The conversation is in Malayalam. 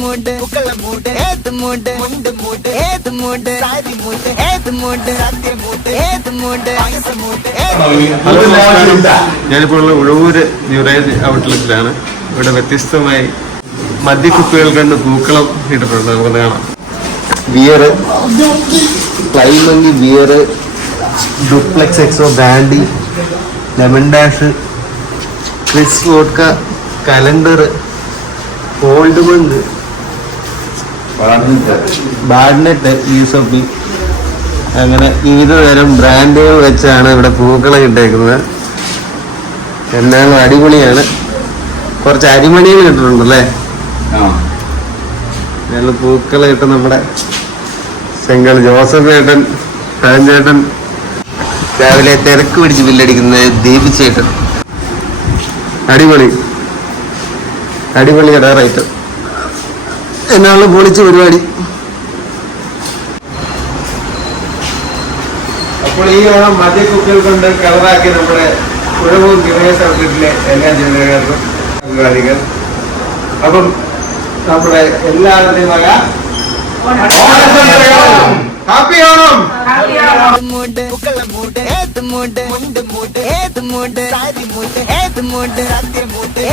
മൂട് പൂക്കള മൂട് ഏത് മൂട് മുണ്ട് മൂട് ഏത് മൂട് സാരി മൂട് ഏത് മൂട് സത്യ മൂട് ഏത് മൂട് മൂട്. ഞാനിപ്പോൾ ഉള്ള ഉഴവൂര് ന്യൂറേജ് ഔട്ട്ലെറ്റിലാണ്. ഇവിടെ വ്യത്യസ്തമായി മദ്യക്കുപ്പികൾ കണ്ട് പൂക്കളം ഇട്ടിട്ടുണ്ട്. നമുക്ക് കാണാം. ബിയറ്, ക്ലൈമങ്ങി beer, duplex Exo brandy, lemon dash, Chris vodka, calendar, Old Monk, ബാഡ്നെറ്റ്, യൂസഫി, അങ്ങനെ വിവിധ തരം ബ്രാൻഡുകൾ വെച്ചാണ് ഇവിടെ പൂക്കളം ഇട്ടേക്കുന്നത്. എന്നാലും അടിപൊളിയാണ്. കുറച്ച് അരിമണികൾ ഇട്ടിട്ടുണ്ടല്ലേ? ഞങ്ങൾ പൂക്കളം ഇട്ട് നമ്മുടെ ചെങ്കൽ ജോസഫ് ചേട്ടൻ, ചേട്ടൻ, രാവിലെ തിരക്ക് പിടിച്ച് ബില്ലടിക്കുന്നത് ദീപി ചേട്ടൻ. അടിപൊളി അടിപൊളി ഇടാറായിട്ട് എന്നാണ് പൊളിച്ച പരിപാടി. അപ്പോൾ ഈ ഓണം മദ്യക്കുപ്പികൾ കൊണ്ട് കളറാക്കി നമ്മുടെ ഉഴവൂർ ന്യൂറേജ് ഔട്ട്ലെറ്റിലെ എല്ലാ ജീവനക്കാർക്കും അഭിവാദികൾ. അപ്പം നമ്മുടെ എല്ലാവരുടെയും വക ഹാപ്പി ഓണം. മൂട് പൂക്കള മൂട് ഏത് മൂട് മുണ്ട് മൂട് ഏത് മൂട് സാരി മൂട് ഏത് മൂട് സത്യ മൂട്.